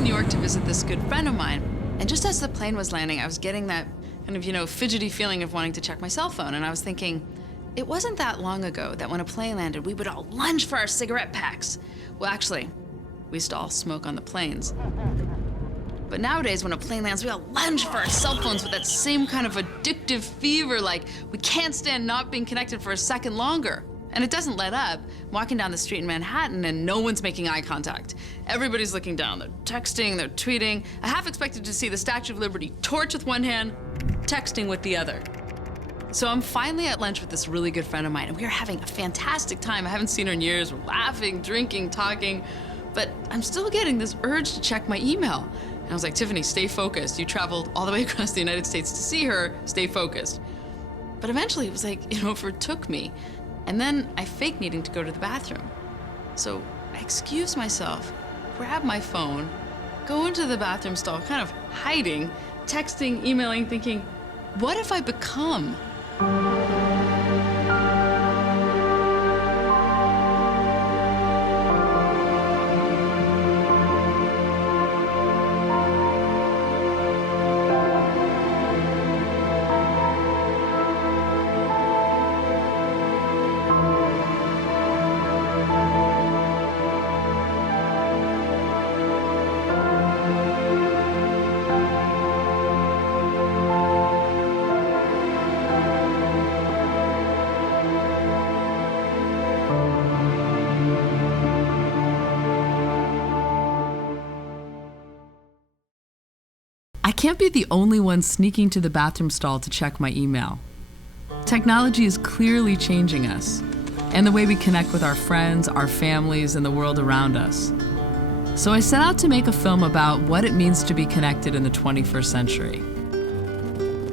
to New York to visit this good friend of mine. And just as the plane was landing, I was getting that kind of, fidgety feeling of wanting to check my cell phone. And I was thinking, it wasn't that long ago that when a plane landed, we would all lunge for our cigarette packs. Well, actually, we used to all smoke on the planes. But nowadays, when a plane lands, we all lunge for our cell phones with that same kind of addictive fever, like we can't stand not being connected for a second longer. And it doesn't let up. I'm walking down the street in Manhattan and no one's making eye contact. Everybody's looking down, they're texting, they're tweeting. I half expected to see the Statue of Liberty torch with one hand, texting with the other. So I'm finally at lunch with this really good friend of mine and we are having a fantastic time. I haven't seen her in years. We're laughing, drinking, talking, but I'm still getting this urge to check my email. And I was like, Tiffany, stay focused. You traveled all the way across the United States to see her, stay focused. But eventually it was like, it overtook me. And then I faked needing to go to the bathroom. So I excused myself, grabbed my phone, go into the bathroom stall, kind of hiding, texting, emailing, thinking, what if I become? I can't be the only one sneaking to the bathroom stall to check my email. Technology is clearly changing us, and the way we connect with our friends, our families, and the world around us. So I set out to make a film about what it means to be connected in the 21st century.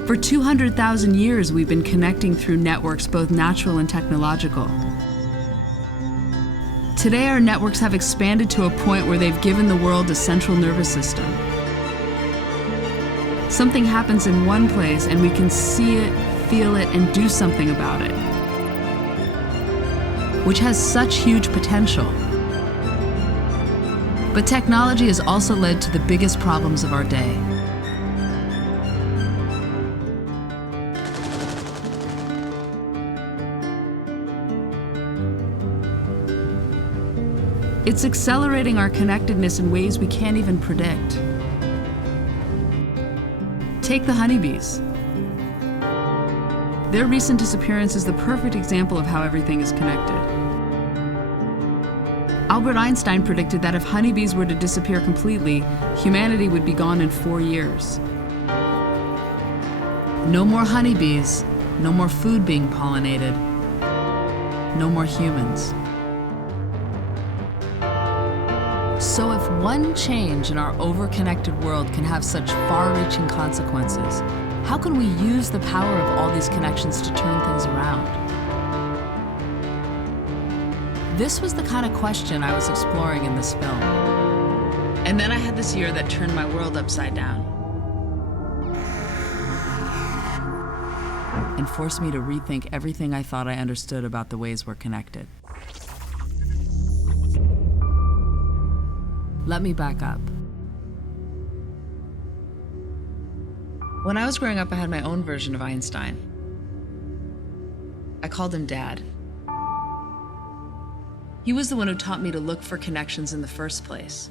For 200,000 years, we've been connecting through networks, both natural and technological. Today, our networks have expanded to a point where they've given the world a central nervous system. Something happens in one place and we can see it, feel it, and do something about it, which has such huge potential. But technology has also led to the biggest problems of our day. It's accelerating our connectedness in ways we can't even predict. Take the honeybees. Their recent disappearance is the perfect example of how everything is connected. Albert Einstein predicted that if honeybees were to disappear completely, humanity would be gone in 4 years. No more honeybees, no more food being pollinated, no more humans. So if one change in our over-connected world can have such far-reaching consequences, how can we use the power of all these connections to turn things around? This was the kind of question I was exploring in this film. And then I had this year that turned my world upside down and forced me to rethink everything I thought I understood about the ways we're connected. Let me back up. When I was growing up, I had my own version of Einstein. I called him Dad. He was the one who taught me to look for connections in the first place.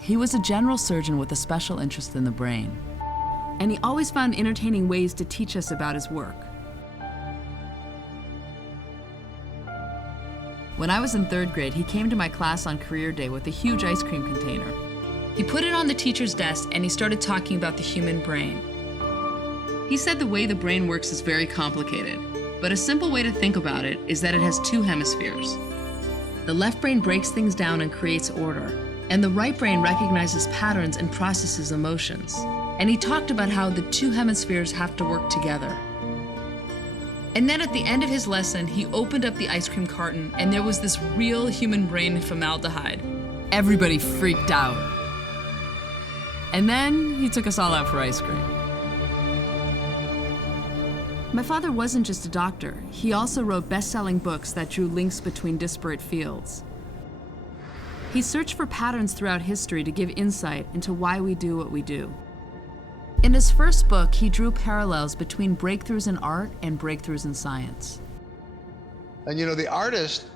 He was a general surgeon with a special interest in the brain, and he always found entertaining ways to teach us about his work. When I was in 3rd grade, he came to my class on career day with a huge ice cream container. He put it on the teacher's desk and he started talking about the human brain. He said the way the brain works is very complicated, but a simple way to think about it is that it has 2 hemispheres. The left brain breaks things down and creates order, and the right brain recognizes patterns and processes emotions. And he talked about how the 2 hemispheres have to work together. And then at the end of his lesson, he opened up the ice cream carton and there was this real human brain formaldehyde. Everybody freaked out. And then he took us all out for ice cream. My father wasn't just a doctor. He also wrote best-selling books that drew links between disparate fields. He searched for patterns throughout history to give insight into why we do what we do. In his first book, he drew parallels between breakthroughs in art and breakthroughs in science. And you know, the artist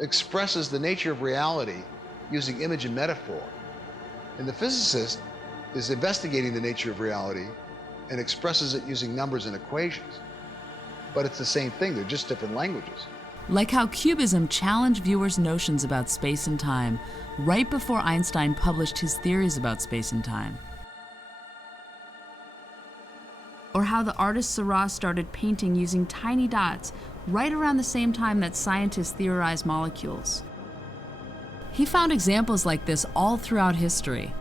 expresses the nature of reality using image and metaphor. And the physicist is investigating the nature of reality and expresses it using numbers and equations. But it's the same thing, they're just different languages. Like how Cubism challenged viewers' notions about space and time right before Einstein published his theories about space and time. Or how the artist Seurat started painting using tiny dots right around the same time that scientists theorized molecules. He found examples like this all throughout history.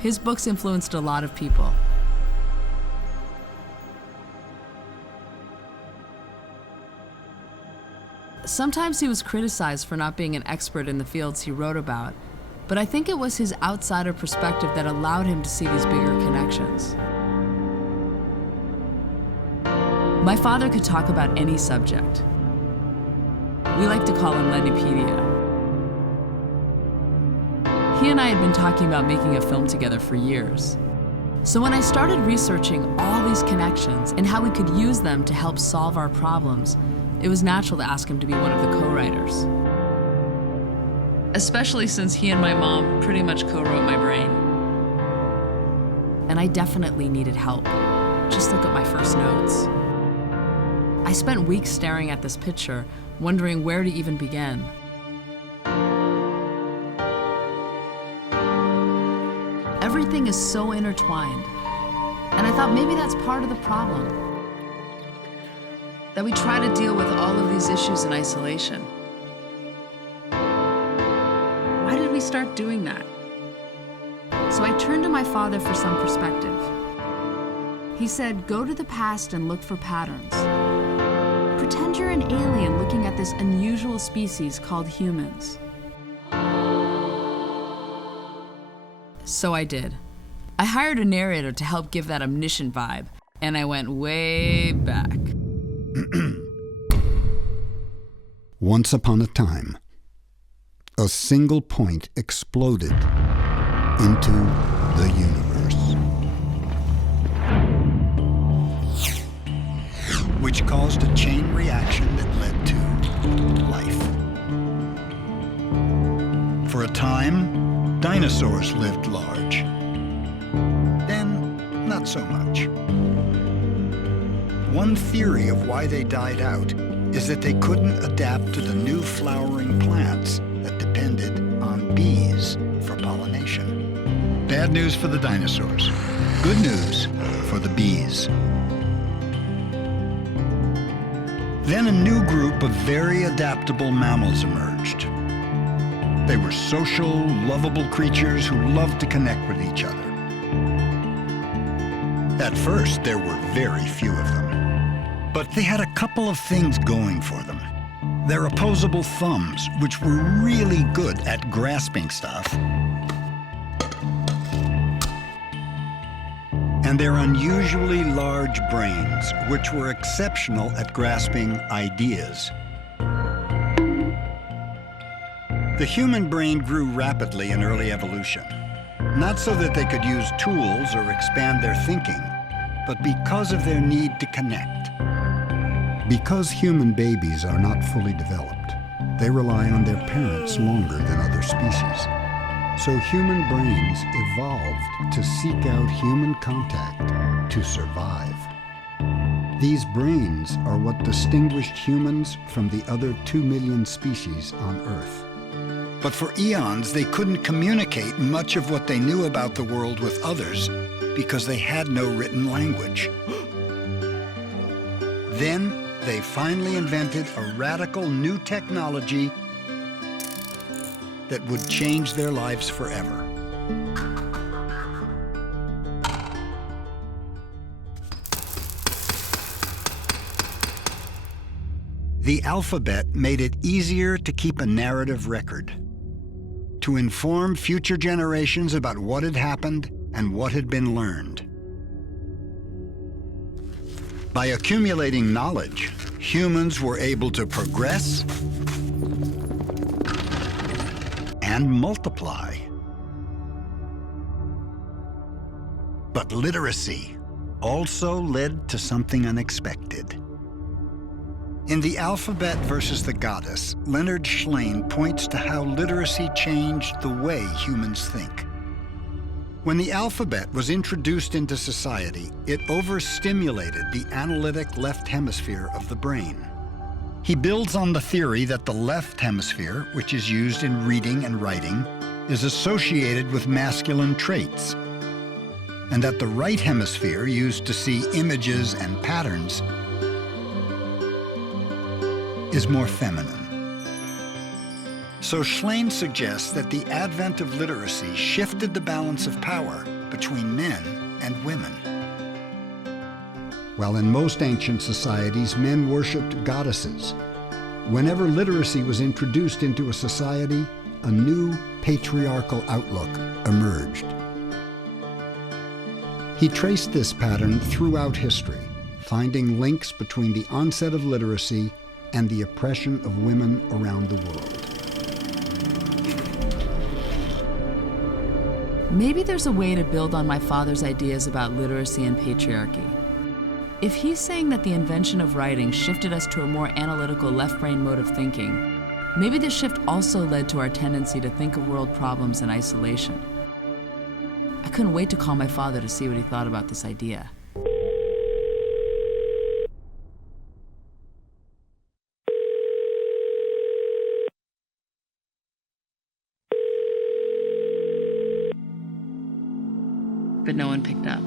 His books influenced a lot of people. Sometimes he was criticized for not being an expert in the fields he wrote about, but I think it was his outsider perspective that allowed him to see these bigger connections. My father could talk about any subject. We like to call him Lennypedia. He and I had been talking about making a film together for years. So when I started researching all these connections and how we could use them to help solve our problems, it was natural to ask him to be one of the co-writers. Especially since he and my mom pretty much co-wrote my brain. And I definitely needed help. Just look at my first notes. I spent weeks staring at this picture, wondering where to even begin. Everything is so intertwined. And I thought maybe that's part of the problem. That we try to deal with all of these issues in isolation. Why did we start doing that? So I turned to my father for some perspective. He said, go to the past and look for patterns. Pretend you're an alien looking at this unusual species called humans. So I did. I hired a narrator to help give that omniscient vibe, and I went way back. Once upon a time, a single point exploded into the universe, which caused a chain reaction that led to life. For a time, dinosaurs lived large. Then, not so much. One theory of why they died out is that they couldn't adapt to the new flowering plants that depended on bees for pollination. Bad news for the dinosaurs. Good news for the bees. Then a new group of very adaptable mammals emerged. They were social, lovable creatures who loved to connect with each other. At first, there were very few of them. But they had a couple of things going for them. Their opposable thumbs, which were really good at grasping stuff, and their unusually large brains, which were exceptional at grasping ideas. The human brain grew rapidly in early evolution, not so that they could use tools or expand their thinking, but because of their need to connect. Because human babies are not fully developed, they rely on their parents longer than other species. So human brains evolved to seek out human contact to survive. These brains are what distinguished humans from the other 2 million species on Earth. But for eons, they couldn't communicate much of what they knew about the world with others because they had no written language. Then, they finally invented a radical new technology that would change their lives forever. The alphabet made it easier to keep a narrative record, to inform future generations about what had happened and what had been learned. By accumulating knowledge, humans were able to progress and multiply. But literacy also led to something unexpected. In The Alphabet versus the Goddess, Leonard Shlain points to how literacy changed the way humans think. When the alphabet was introduced into society, it overstimulated the analytic left hemisphere of the brain. He builds on the theory that the left hemisphere, which is used in reading and writing, is associated with masculine traits, and that the right hemisphere, used to see images and patterns, is more feminine. So Shlain suggests that the advent of literacy shifted the balance of power between men and women. While in most ancient societies, men worshipped goddesses, whenever literacy was introduced into a society, a new patriarchal outlook emerged. He traced this pattern throughout history, finding links between the onset of literacy and the oppression of women around the world. Maybe there's a way to build on my father's ideas about literacy and patriarchy. If he's saying that the invention of writing shifted us to a more analytical left brain mode of thinking, maybe this shift also led to our tendency to think of world problems in isolation. I couldn't wait to call my father to see what he thought about this idea. But no one picked up.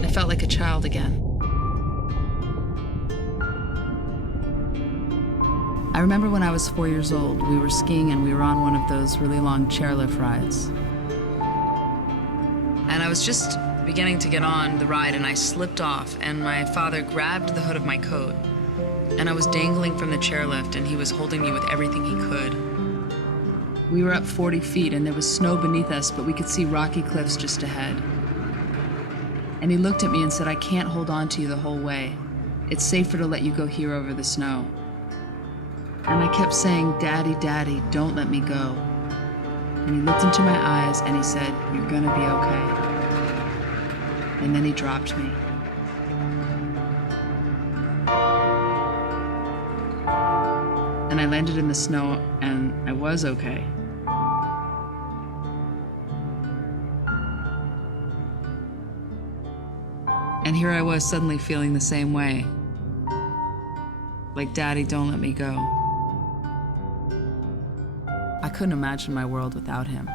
I felt like a child again. I remember when I was 4 years old, we were skiing and we were on one of those really long chairlift rides. And I was just beginning to get on the ride and I slipped off and my father grabbed the hood of my coat and I was dangling from the chairlift and he was holding me with everything he could. We were up 40 feet and there was snow beneath us, but we could see rocky cliffs just ahead. And he looked at me and said, "I can't hold on to you the whole way. It's safer to let you go here over the snow." And I kept saying, "Daddy, Daddy, don't let me go." And he looked into my eyes and he said, "You're gonna be okay." And then he dropped me. And I landed in the snow and I was okay. And here I was suddenly feeling the same way. Like, "Daddy, don't let me go." I couldn't imagine my world without him.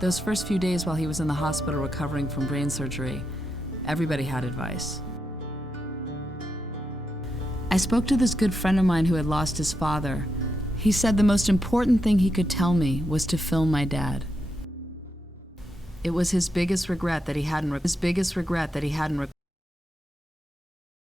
Those first few days while he was in the hospital recovering from brain surgery, everybody had advice. I spoke to this good friend of mine who had lost his father. He said the most important thing he could tell me was to film my dad. It was his biggest regret that he hadn't